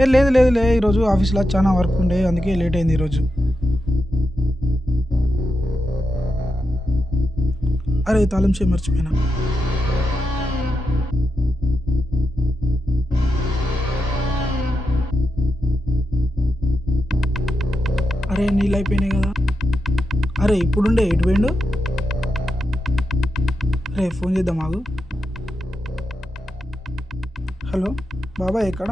ఏ లేదు లేదు లే, ఈరోజు ఆఫీస్లో చాలా వర్క్ ఉండే, అందుకే లేట్ అయింది ఈరోజు. అరే తాళం చేయి మర్చిపోయినా. అరే నీళ్ళు అయిపోయినాయి కదా. అరే ఇప్పుడుండే ఎటు పోయిండు? అరే ఫోన్ చేద్దాం ఆగు. హలో బాబాయ్ ఎక్కడ?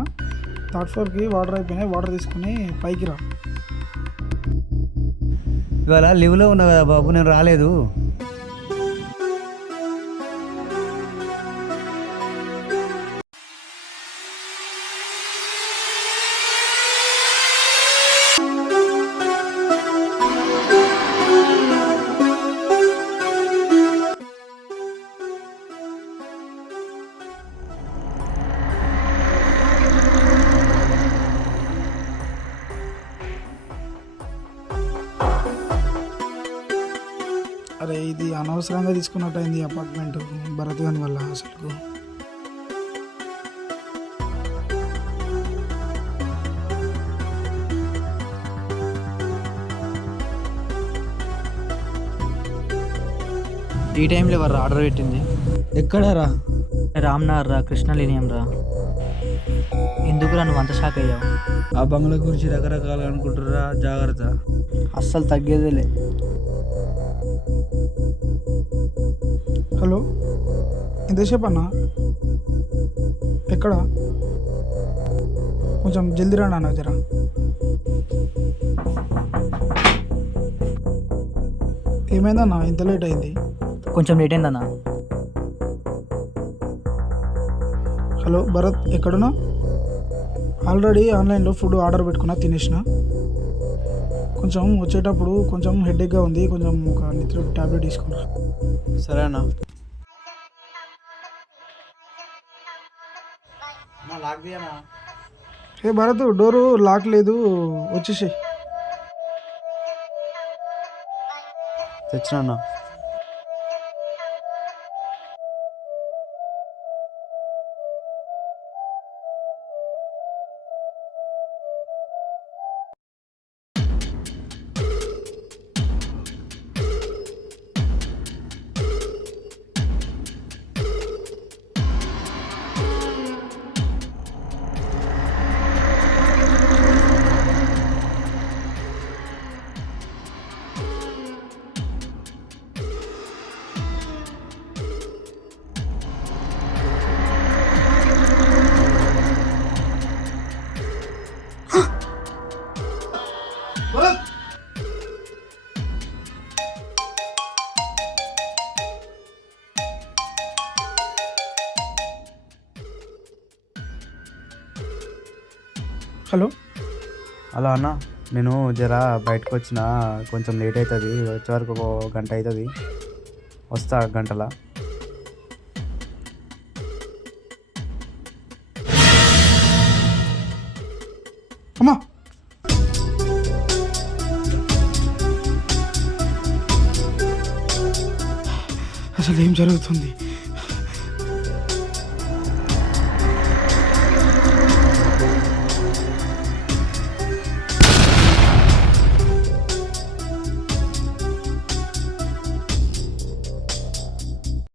థర్డ్ ఫ్లోర్కి వాటర్ అయిపోయినాయి, వాటర్ తీసుకుని పైకి రా. ఇవాళ లీవ్లో ఉన్నా కదా బాబు, నేను రాలేదు. అరే ఇది అనవసరంగా తీసుకున్నట్టు అయింది అపార్ట్మెంట్ భరత్ గాని వల్ల అసలు. ఈ టైంలో ఎవరు ఆర్డర్ పెట్టింది? ఎక్కడారా? రామ్నగర్ రా, కృష్ణలీనియం రా. ఎందుకురా నువ్వు అంత షాక్ అయ్యావు? ఆ బంగ్లా గురించి రకరకాలు అనుకుంటుర్రా, జాగ్రత్త. అస్సలు తగ్గేదేలే. హలో ఎంతసేపు అన్నా? ఎక్కడ? కొంచెం జల్దీ రండి అన్న జరా. ఏమైందన్నా ఇంత లేట్ అయింది? కొంచెం లేట్ అయిందన్నా. హలో భరత్ ఎక్కడున్నా? ఆల్రెడీ ఆన్లైన్లో ఫుడ్ ఆర్డర్ పెట్టుకున్నా, తినేసిన. కొంచెం వచ్చేటప్పుడు కొంచెం హెడేక్గా ఉంది, కొంచెం ఒక నిద్ర ట్యాబ్లెట్ తీసుకున్నా. సరేనా? లాక్ తీయనా? ఏ భరత్ డోరు లాక్ లేదు, వచ్చేసి. తెచ్చినా. హలో హలో అన్న, నేను జరా బయటకు వచ్చిన, కొంచెం లేట్ అవుతుంది, వచ్చే వరకు ఒక గంట అవుతుంది, వస్తా గంటలా. అమ్మా అసలు ఏం జరుగుతుంది?